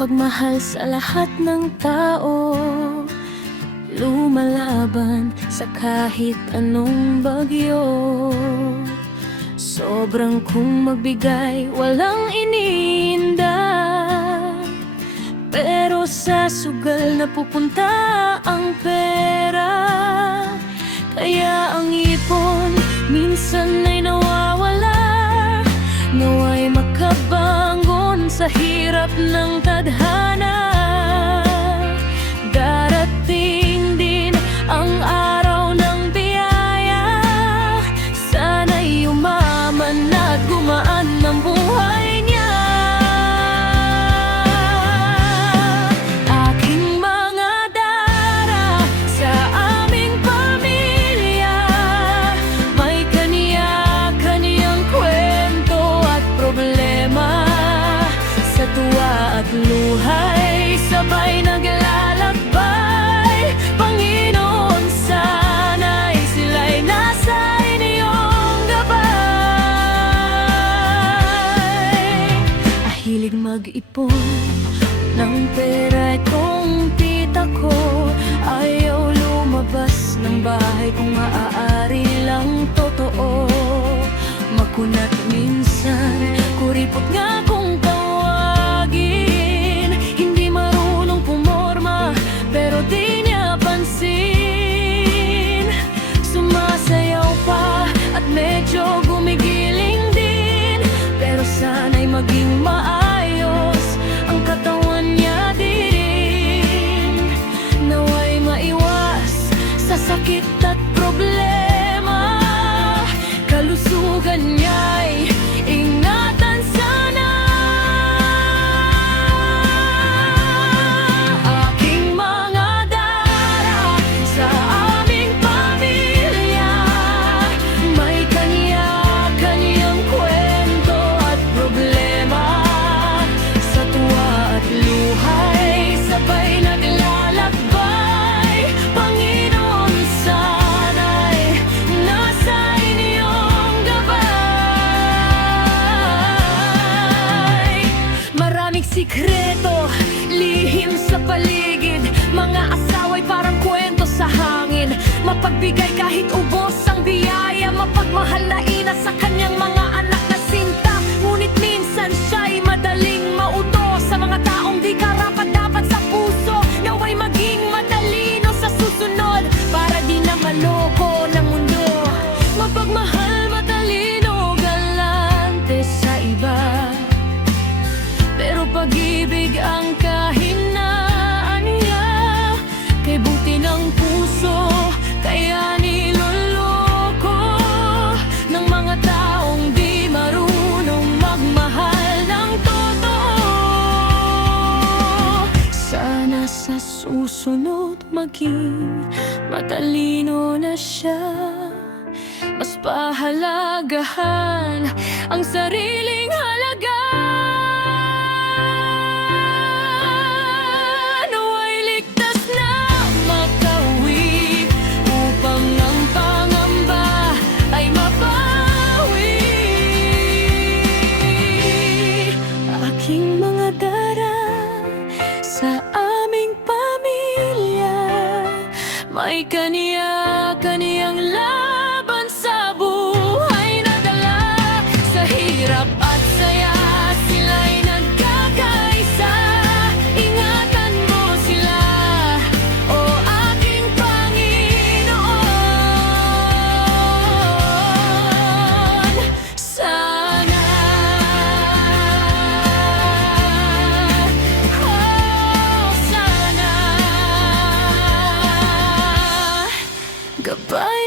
Pagmahal sa lahat ng tao, lumalaban sa kahit anong bagyo. Sobrang kung magbigay, walang iniinda, pero sa sugal na pupunta ang pera. Kaya ang ipon minsan ay nawawala, nawa'y makabangon sa hirap ng tadhana. Darating din ang araw ng biyaya, sana'y umaman at gumaan ng buhay niya. Aking mga dara sa aming pamilya, may kaniya-kaniyang kwento at problema. Sa tuwa at luhay, sabay naglalakbay. Panginoon, sana'y sila'y nasa inyong gabay. Ahilig mag-ipon ng pera itong tita ko, ayaw lumabas ng bahay kung maaari lang totoo. Makunat minsan, kuripot nga kung tawagin. Hindi marunong pumorma, pero di niya pansin. Sumasayaw pa at medyo gumigiling din, pero sana'y maging maayos ang katawan niya din. Nawa'y maiwas sa sakit at problema, kalusugan niya'y ingatan sana. Aking mga dara sa aming pamilya, may kaniya-kaniyang kwento at problema. Sa tuwa at luhay, sabay naglalakbay. Panginoon, sana'y nasa inyong gabay. Maraming sikreto, lihim sa paligid, mga asaway parang kwento sa hangin. Mapagbigay kahit ubos ang biyaya, mapagmahal na ina sa kanyang mga anak na sinta. Ngunit minsan siya'y madaling mauto sa mga taong di karapat-dapat sa puso. Nawa'y maging matalino sa susunod para di na maloko ng mundo. Mapagmahal, matalino, galante sa iba, pero pag-ibig ang kahinaan niya. Kay buti ng puso, kaya niloloko ng mga taong di marunong magmahal ng totoo. Sana sa susunod maging matalino na siya, mas pahalagahan ang sariling halaga. Nawa'y ligtas na makauwi upang ang pangamba ay mapawi. Aking mga dara sa aming pamilya, may kaniya-kaniyang laban sa buhay na dala. Sa hirap at saya, sila'y nagkakaisa. Ingatan mo sila, o aking Panginoon. Sana, oh sana, gabay